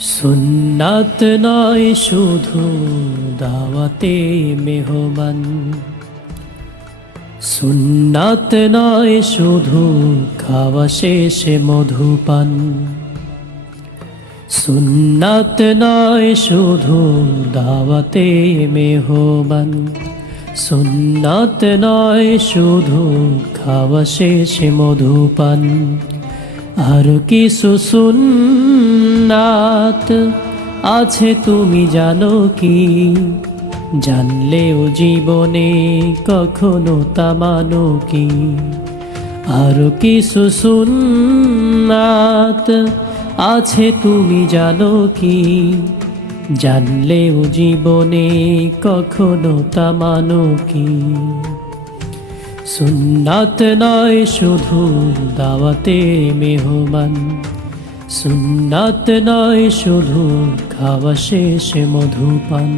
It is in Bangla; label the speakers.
Speaker 1: সুন্নাত নয়, শুধু দাওয়াতে মেহমান। সুন্নাত নয়, শুধু খাওয়া শেষে মধুপান। সুন্নাত নয়, শুধু দাওয়াতে মেহমান। সুন্নাত নয়, শুধু খাওয়া শেষে মধুপান। আর কিছু সুন্নাত আছে তুমি জানো কি? জানলেও জীবনে কখনো তা মানো কি? আর কিছু সুন্নাত আছে তুমি জানো কি? জানলেও জীবনে কখনো তা মানো কি? সুন্নাত নয় শুধু দাওয়াতে মেহমান সুন্নাত নয় শুধু খাওয়া শেষে মধুপান।